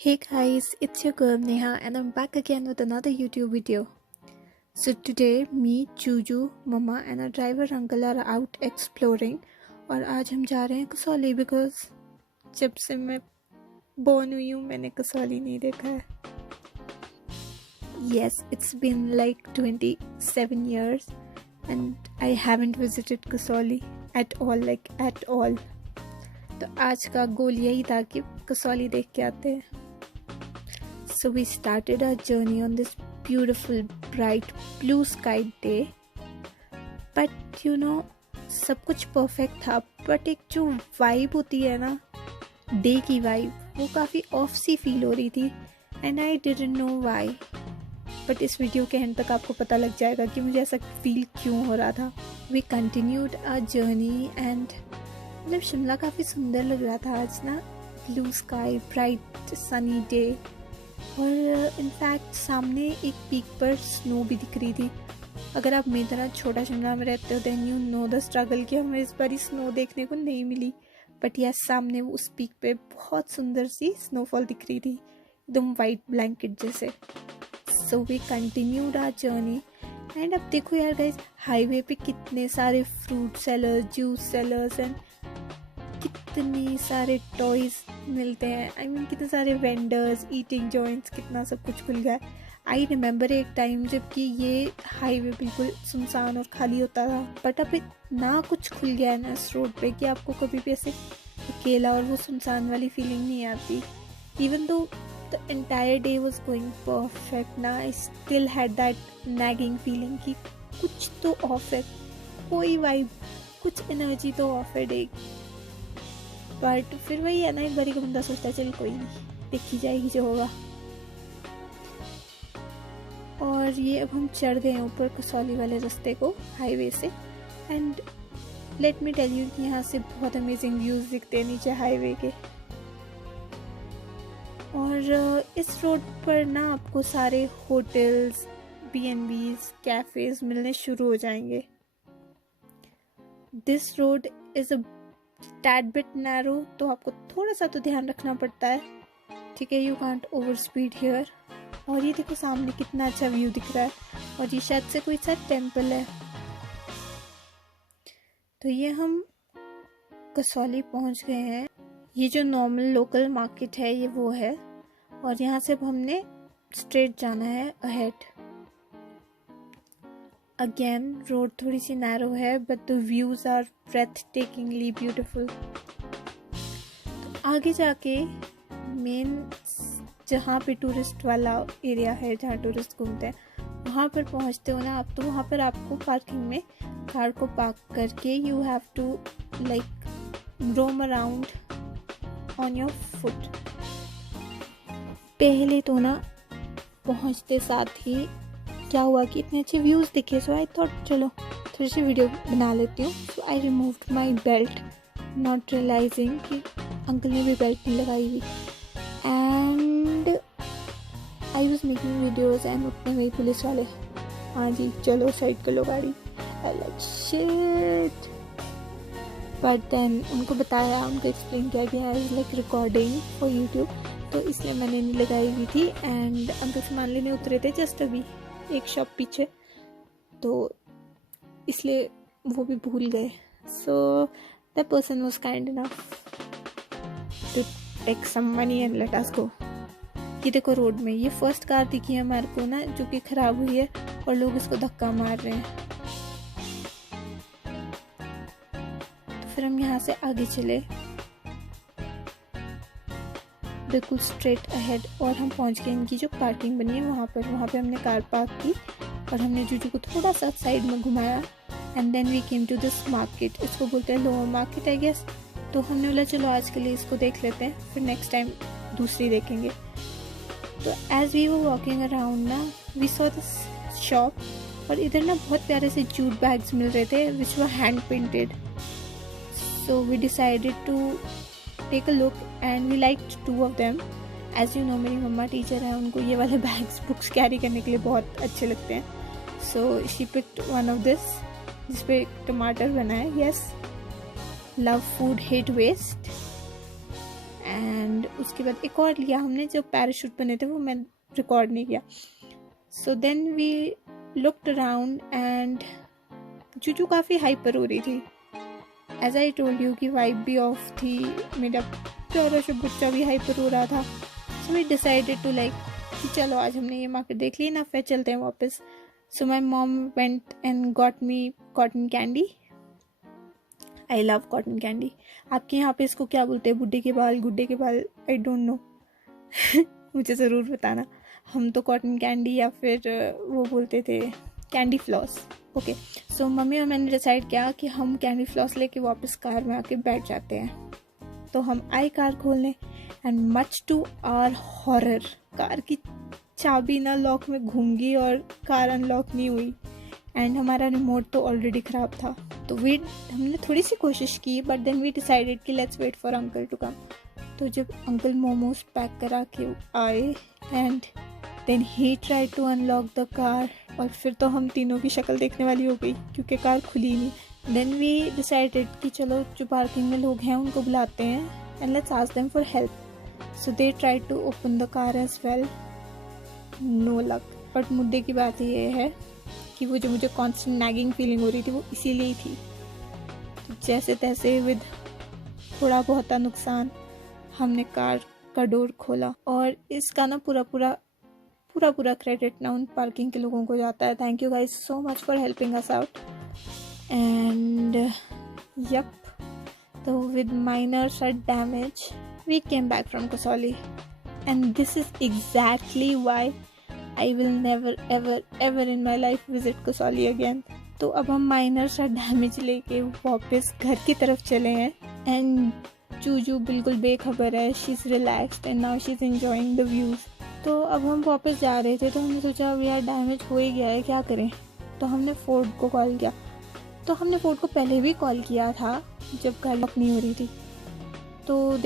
Hey guys, it's your girl Neha and I'm back again with another YouTube video. So today me, Juju, Mama and our driver uncle are out exploring और आज हम जा रहे हैं Kasauli because जब से मैं born हुई हूँ मैंने कसौली नहीं देखा है. Yes, it's been like 27 years and I haven't visited Kasauli at all. तो आज का गोल यही था कि कसौली देख के आते हैं. So we started our journey on this beautiful, bright, blue sky day. But you know, सब कुछ परफेक्ट था. बट एक जो वाइब होती है ना, डे की वाइब, वो काफ़ी ऑफ सी फील हो रही थी. And I didn't know why. But इस वीडियो के एंड तक आपको पता लग जाएगा कि मुझे ऐसा फील क्यों हो रहा था. We continued our journey and मतलब शिमला काफ़ी सुंदर लग रहा था आज ना. Blue sky, bright sunny day. और इनफैक्ट सामने एक पीक पर स्नो भी दिख रही थी. अगर आप मेरी तरह छोटा शिमला में रहते हो then you know the struggle कि हमें इस बार स्नो देखने को नहीं मिली. बट यस, सामने उस पीक पे बहुत सुंदर सी स्नोफॉल दिख रही थी, एकदम वाइट ब्लैंकेट जैसे. So we continued our journey. And अब देखो यार गाइस, हाईवे पे कितने सारे fruit sellers, juice sellers and कितने सारे टॉयज मिलते हैं. आई मीन कितने सारे वेंडर्स, ईटिंग जॉइंट्स, कितना सब कुछ खुल गया. आई रिमेंबर एक टाइम जबकि ये हाईवे बिल्कुल सुनसान और खाली होता था. बट अब इतना कुछ खुल गया है ना इस रोड पे कि आपको कभी भी ऐसे अकेला और वो सुनसान वाली फीलिंग नहीं आती. Even though the entire day was going perfect ना, I still had that nagging feeling कि कुछ तो ऑफ है, कोई वाइब, कुछ एनर्जी तो ऑफ है डे. बट फिर वही है ना, एक बारी को बंदा सोचता है चल कोई नहीं, देखी जाएगी जो होगा. और ये अब हम चढ़ गए हैं ऊपर कसौली वाले रास्ते को हाईवे से. And let me tell you कि यहाँ से बहुत अमेजिंग व्यूज़ दिखते हैं नीचे हाईवे के. और इस रोड पर ना आपको सारे होटल्स, B&Bs, कैफ़ेज़ मिलने शुरू हो जाएंगे. This road is a tad bit narrow, तो आपको थोड़ा सा तो ध्यान रखना पड़ता है, ठीक है. You can't over speed here. और ये देखो सामने कितना अच्छा व्यू दिख रहा है. और ये शायद से कोई सा टेम्पल है. तो ये हम कसौली पहुंच गए हैं. ये जो नॉर्मल लोकल मार्केट है ये वो है. और यहाँ से अब हमने स्ट्रेट जाना है अहेड. अगेन रोड थोड़ी सी नैरो है but the views are breathtakingly beautiful. तो आगे जाके मेन जहाँ पे टूरिस्ट वाला एरिया है, जहाँ टूरिस्ट घूमते हैं, वहाँ पर पहुँचते हो ना आप, तो वहाँ पर आपको पार्किंग में कार को पार्क करके you have to like roam around on your foot. पहले तो ना पहुँचते साथ ही क्या हुआ कि इतने अच्छे व्यूज़ दिखे. सो आई थॉट चलो थोड़ी सी वीडियो बना लेती हूँ. So I removed my belt not realising कि अंकल ने भी बेल्ट नहीं लगाई हुई. And I was making videos and उतने गई पुलिस वाले, हाँ जी चलो साइड कर लो गाड़ी. I like shit. But then उनको बताया, उनको एक्सप्लेन किया गया है लाइक रिकॉर्डिंग फॉर यूट्यूब, तो इसलिए मैंने नहीं लगाई हुई थी. एंड अंकल सामान लेने उतरे थे जस्ट अभी एक शॉप पीछे, तो इसलिए वो भी भूल गए. So the person was kind enough to take some money and let us go. ये देखो रोड में ये फर्स्ट कार दिखी है हमारे को ना जो कि खराब हुई है और लोग इसको धक्का मार रहे हैं. तो फिर हम यहाँ से आगे चले बिल्कुल स्ट्रेट अहेड और हम पहुँच गए इनकी जो पार्किंग बनी है वहाँ पे हमने कार पार्क की और हमने जूजू को थोड़ा सा साइड में घुमाया. And then we came to this market. इसको बोलते हैं लोअर मार्केट आई गेस. तो हमने बोला चलो आज के लिए इसको देख लेते हैं, फिर नेक्स्ट टाइम दूसरी देखेंगे. तो as we were walking around ना वी सॉ दिस शॉप. और इधर ना बहुत प्यारे से जूट बैग्स मिल रहे थे which were hand painted. So we decided to take a look and we liked 2 of them. As you know मेरी मम्मा टीचर है, उनको ये वाले बैग्स बुक्स कैरी करने के लिए बहुत अच्छे लगते हैं. So she picked one of this जिस पे टमाटर बना है. Yes, love food hate waste. And उसके बाद एक और लिया हमने, जो पैराशूट बने थे वो मैं रिकॉर्ड नहीं किया. So then we looked around and जूजू काफ़ी हाइपर हो रही थी. एज आई टोल्ड यू कि वाइब भी ऑफ थी, मेरा प्यारा सा बच्चा भी हाइपर हो रहा था. So we decided to like कि चलो आज हमने ये मार्केट देख ली ना, फिर चलते हैं वापस. So my mom went and got me cotton candy. I love cotton candy. आपके यहाँ पे इसको क्या बोलते हैं, बुड्ढे के बाल, गुड्डे के बाल, आई डोंट नो. मुझे ज़रूर बताना. हम तो कॉटन कैंडी या फिर वो बोलते थे candy floss. Okay, so mummy और मैंने डिसाइड किया कि हम कैंडी फ्लॉस लेके वापस कार में आके बैठ जाते हैं. तो हम आए कार खोलने and much to our horror car की चाबी ना लॉक में घूम गई और कार अनलॉक नहीं हुई. एंड हमारा रिमोट तो ऑलरेडी ख़राब था. तो हमने थोड़ी सी कोशिश की, बट देन वी डिसाइडेड कि let's wait for uncle to come. तो जब अंकल मोमोज पैक करा के आए and then he try to unlock the car, और फिर तो हम तीनों की शक्ल देखने वाली हो गई क्योंकि कार खुली नहीं. देन वी डिसाइडेड कि चलो जो पार्किंग में लोग हैं उनको बुलाते हैं and let's ask them for help. So they try to open the car as well. No luck. But मुद्दे की बात ये है कि वो जो मुझे कॉन्स्टेंट नैगिंग फीलिंग हो रही थी वो इसीलिए ही थी. तो जैसे तैसे विद थोड़ा बहुत नुकसान हमने कार का डोर खोला. और इसका ना पूरा क्रेडिट ना उन पार्किंग के लोगों को जाता है. Thank you guys so much for helping us out. And yup, तो विद माइनर सट damage we came back from Kasauli. And this is exactly why I will never ever in my life visit Kasauli again. तो अब हम minor सा damage लेके वापस घर की तरफ चले हैं एंड जूजू बिल्कुल बेखबर है. She is relaxed and now she is enjoying the views. तो अब हम वापस जा रहे थे तो हमने सोचा अब यार डैमेज हो ही गया है, क्या करें. तो हमने फोर्ड को कॉल किया. तो हमने फोर्ड को पहले भी कॉल किया था जब गाड़ी लॉक नहीं हो रही थी. तो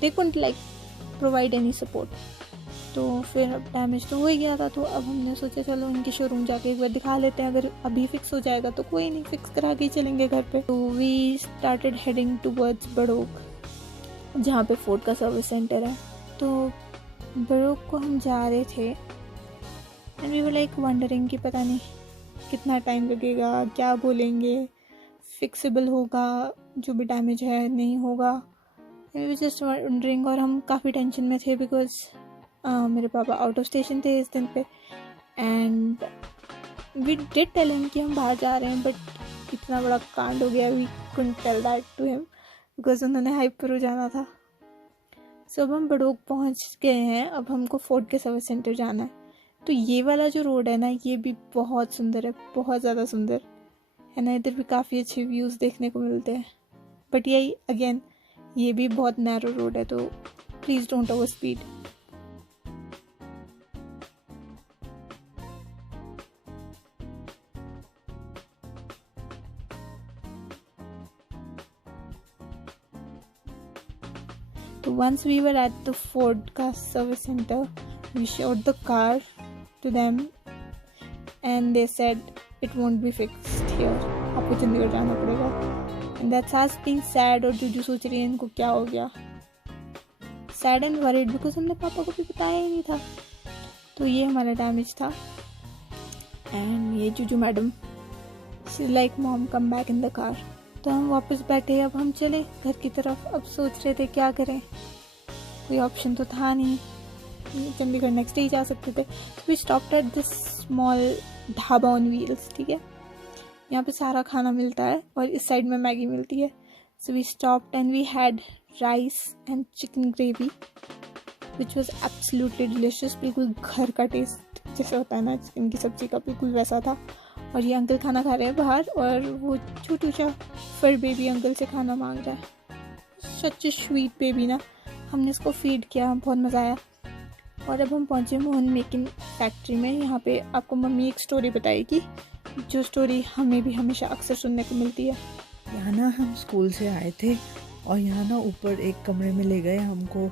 they couldn't like provide any support. तो फिर अब डैमेज तो हो ही गया था. तो अब हमने सोचा चलो उनके शोरूम जाके एक बार दिखा लेते हैं, अगर अभी फिक्स हो जाएगा तो कोई नहीं, फिक्स करा के ही चलेंगे घर पे. तो we started heading towards Badok, जहाँ पे फोर्ड का सर्विस सेंटर है. तो बड़ोक को हम जा रहे थे and we were like wondering कि पता नहीं कितना टाइम लगेगा, क्या बोलेंगे, फिक्सेबल होगा जो भी डैमेज है, नहीं होगा. We were just wondering. और हम काफ़ी टेंशन में थे बिकॉज मेरे पापा आउट ऑफ स्टेशन थे इस दिन पे. And we did tell him कि हम बाहर जा रहे हैं, बट इतना बड़ा कांड हो गया, we couldn't tell that to him because उन्होंने हाइपर हो जाना था. सो अब हम बड़ोक पहुंच गए हैं. अब हमको फोर्ड के सर्विस सेंटर जाना है. तो ये वाला जो रोड है ना, ये भी बहुत सुंदर है, बहुत ज़्यादा सुंदर है ना. इधर भी काफ़ी अच्छे व्यूज़ देखने को मिलते हैं. बट यही अगेन ये भी बहुत नैरो रोड है, तो please don't over speed. So once we were at the Ford car service center, we showed the car to them and they said it won't be fixed here. आपको चंडीगढ़ जाना पड़ेगा. And that's us being sad. और जूजू सोच रही है इनको क्या हो गया. Sad and worried because हमने पापा को भी बताया ही नहीं था. तो ये हमारा डैमेज था. And ये Juju madam, she's like mom come back in the car. तो हम वापस बैठे. अब हम चले घर की तरफ. अब सोच रहे थे क्या करें, कोई ऑप्शन तो था नहीं. चंडीगढ़ नेक्स्ट डे ही जा सकते थे. We stopped at this small dhaba on wheels. ठीक है, यहाँ पे सारा खाना मिलता है और इस साइड में मैगी मिलती है. So we stopped and we had rice and chicken gravy which was absolutely delicious. बिल्कुल घर का टेस्ट जैसे होता है ना चिकन की सब्जी का, बिल्कुल वैसा था. और ये अंकल खाना खा रहे हैं बाहर और वो छोटू सा फर बेबी अंकल से खाना मांग रहा है. सच स्वीट बेबी ना. हमने इसको फीड किया, बहुत मज़ा आया. और अब हम पहुँचे मोहन मेकिंग फैक्ट्री में. यहाँ पे आपको मम्मी एक स्टोरी बताएगी, जो स्टोरी हमें भी हमेशा अक्सर सुनने को मिलती है. यहाँ ना हम स्कूल से आए थे और यहाँ ना ऊपर एक कमरे में ले गए हमको.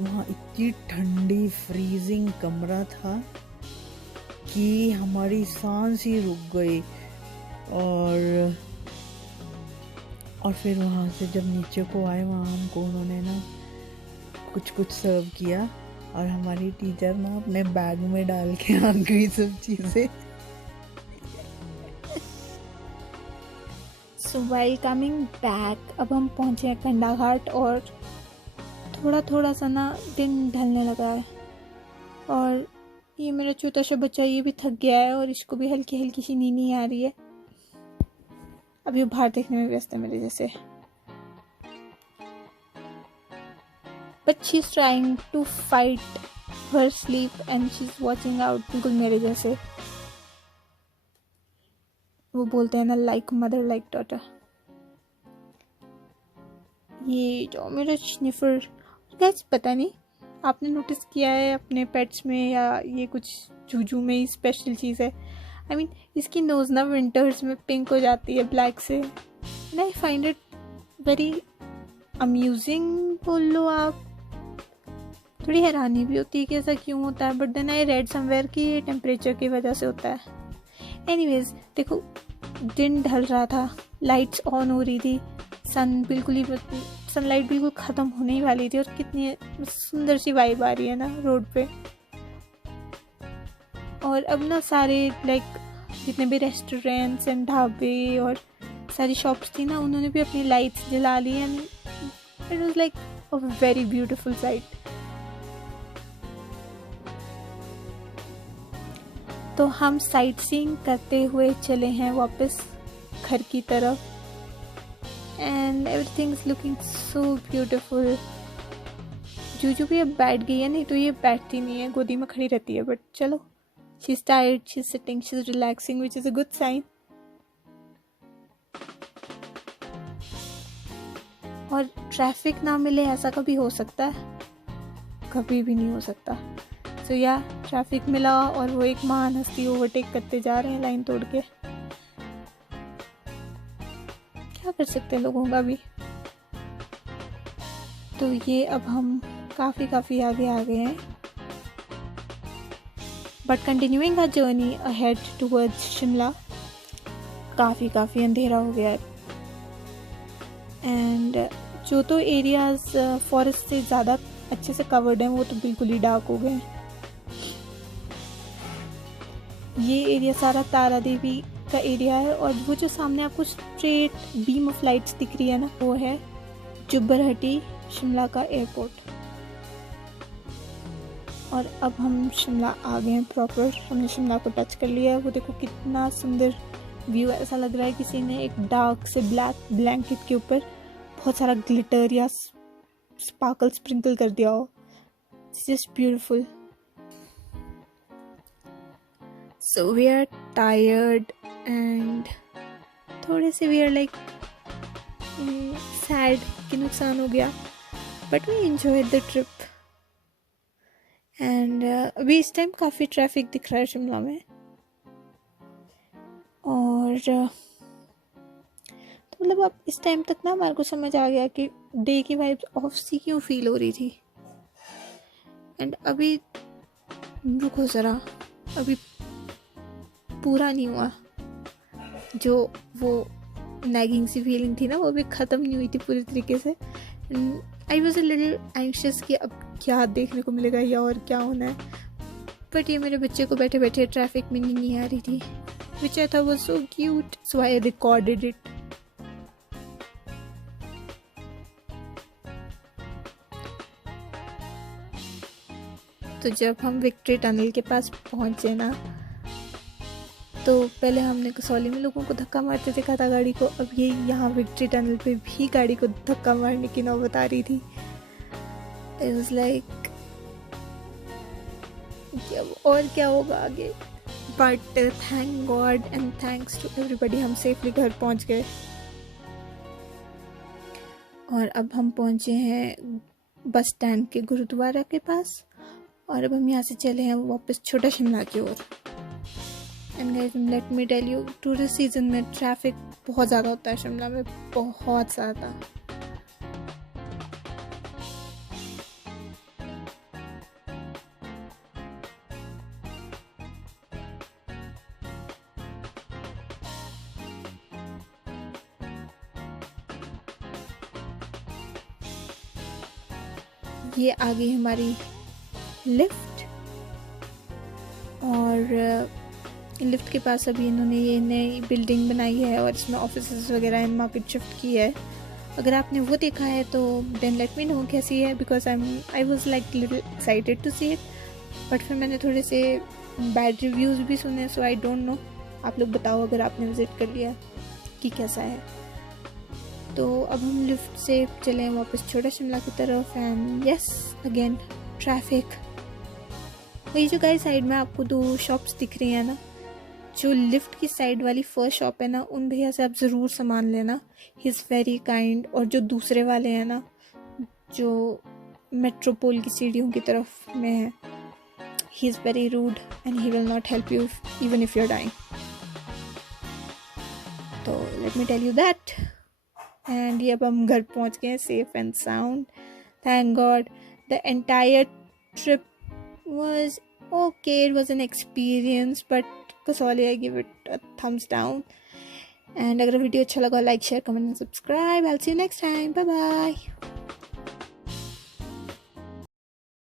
वहाँ इतनी ठंडी फ्रीजिंग कमरा था कि हमारी सांस ही रुक गई. और फिर वहाँ से जब नीचे को आए वहाँ हमको उन्होंने ना कुछ कुछ सर्व किया और हमारी टीचर ना अपने बैग में डाल के आ गई सब चीज़ें। सो वाइल कमिंग बैक अब हम पहुँचे हैं कंडा घाट और थोड़ा थोड़ा सा ना दिन ढलने लगा है और ये मेरा छोटा सा बच्चा ये भी थक गया है और इसको भी हल्की हल्की सी नींद नहीं आ रही है। अब ये बाहर देखने में व्यस्त है मेरे जैसे, but she is trying to fight her sleep and she is watching out, बिल्कुल मेरे जैसे। वो बोलते हैं ना लाइक मदर लाइक डॉटर। ये जो मेरा स्निफर, गैस पता नहीं आपने नोटिस किया है अपने पेट्स में या ये कुछ जूजू में ही स्पेशल चीज़ है। आई मीन इसकी नोज़ ना विंटर्स में पिंक हो जाती है ब्लैक से and I find it very amusing बोल लो आप। थोड़ी हैरानी भी होती है कि ऐसा क्यों होता है, but then I read somewhere कि ये टेम्परेचर की वजह से होता है। एनीवेज देखो दिन ढल रहा था, लाइट्स ऑन हो रही थी, सनलाइट बिल्कुल ख़त्म होने ही वाली थी और कितनी सुंदर सी वाइब आ रही है ना रोड पे। और अब ना सारे लाइक जितने भी रेस्टोरेंट्स एंड ढाबे और सारी शॉप्स थी ना उन्होंने भी अपनी लाइट्स जला ली and it was like a very beautiful sight. तो हम साइट सीइंग करते हुए चले हैं वापस घर की तरफ and everything is looking so beautiful. Juju भी अब बैठ गई है, नहीं तो ये बैठती नहीं है, गोदी में खड़ी रहती है, बट चलो she is tired, she is sitting, she is relaxing which is a good sign. और ट्रैफिक ना मिले ऐसा कभी हो सकता है? कभी भी नहीं हो सकता। सो या ट्रैफिक मिला और वो एक महान हस्ती ओवरटेक करते जा रहे हैं लाइन तोड़ के। क्या कर सकते हैं लोगों का भी। तो ये अब हम काफ़ी आगे आ गए हैं, but continuing our journey ahead towards Shimla. काफ़ी अंधेरा हो गया है एंड जो तो एरियाज फॉरेस्ट से ज़्यादा अच्छे से कवर्ड हैं वो तो बिल्कुल ही डार्क हो गए हैं। ये एरिया सारा तारा देवी का एरिया है और वो जो सामने आपको स्ट्रेट बीम ऑफ लाइट्स दिख रही है ना वो है जुब्बरहट्टी शिमला का एयरपोर्ट। और अब हम शिमला आ गए हैं प्रॉपर, हमने शिमला को टच कर लिया है। वो देखो कितना सुंदर व्यू है, ऐसा लग रहा है किसी ने एक डार्क से ब्लैक ब्लैंकेट के ऊपर बहुत सारा ग्लिटर या स्पार्कल स्प्रिंकल कर दिया हो। It's just beautiful. So we are tired and थोड़े से वी आर लाइक सैड कि नुकसान हो गया, but we enjoyed the trip. And अभी इस टाइम काफ़ी ट्रैफिक दिख रहा है शिमला में और तो मतलब अब इस टाइम तक ना हमारे को समझ आ गया कि डे की वाइब्स ऑफ सी क्यों फील हो रही थी। एंड अभी रुको ज़रा, अभी पूरा नहीं हुआ, जो वो नैगिंग सी फीलिंग थी ना वो भी ख़त्म नहीं हुई थी पूरी तरीके से। I was a little anxious कि अब क्या देखने को मिलेगा या और क्या होना है, बट ये मेरे बच्चे को बैठे बैठे ट्रैफिक में नहीं आ रही थी, which I thought was so cute, so I recorded it. तो जब हम विक्ट्री टनल के पास पहुंचे ना तो पहले हमने कसौली में लोगों को धक्का मारते देखा था गाड़ी को, अब ये यहाँ विक्ट्री टनल पे भी गाड़ी को धक्का मारने की नौबत आ रही थी। It was like और क्या होगा आगे, but thank god and thanks to everybody हम सेफली घर पहुंच गए। और अब हम पहुंचे हैं बस स्टैंड के गुरुद्वारा के पास और अब हम यहाँ से चले हैं वापस छोटा शिमला की ओर। And guys let me tell you, tourist season में ट्रैफिक बहुत ज़्यादा होता है शिमला में, बहुत ज़्यादा। ये आ गई हमारी लिफ्ट, और लिफ्ट के पास अभी इन्होंने ये नई बिल्डिंग बनाई है और इसमें ऑफिसेज वगैरह इन मार्केट शिफ्ट की है। अगर आपने वो देखा है तो देन लेट मी नो कैसी है, because I was like little excited to see it, but फिर मैंने थोड़े से बैड रिव्यूज़ भी सुने, सो आई डोंट नो। आप लोग बताओ अगर आपने विज़िट कर लिया कि कैसा है। तो अब हम लिफ्ट से चले वापस छोटा शिमला की तरफ, एंड यस अगेन ट्रैफिक। वही जो गाइस साइड में आपको 2 शॉप्स दिख रही हैं ना, जो लिफ्ट की साइड वाली फर्स्ट शॉप है ना, उन भैया से आप ज़रूर सामान लेना, ही इज़ वेरी काइंड। और जो दूसरे वाले हैं ना, जो मेट्रोपोल की सीढ़ियों की तरफ में है, he is very rude and he will not help you even if you are dying. तो let me tell you that. And ये अब हम घर पहुंच गए safe and sound, thank god. The entire trip was okay, it was an experience, but Kasoli I give it a thumbs down. And अगर video अच्छा लगा like share comment and subscribe. I'll see you next time. Bye bye.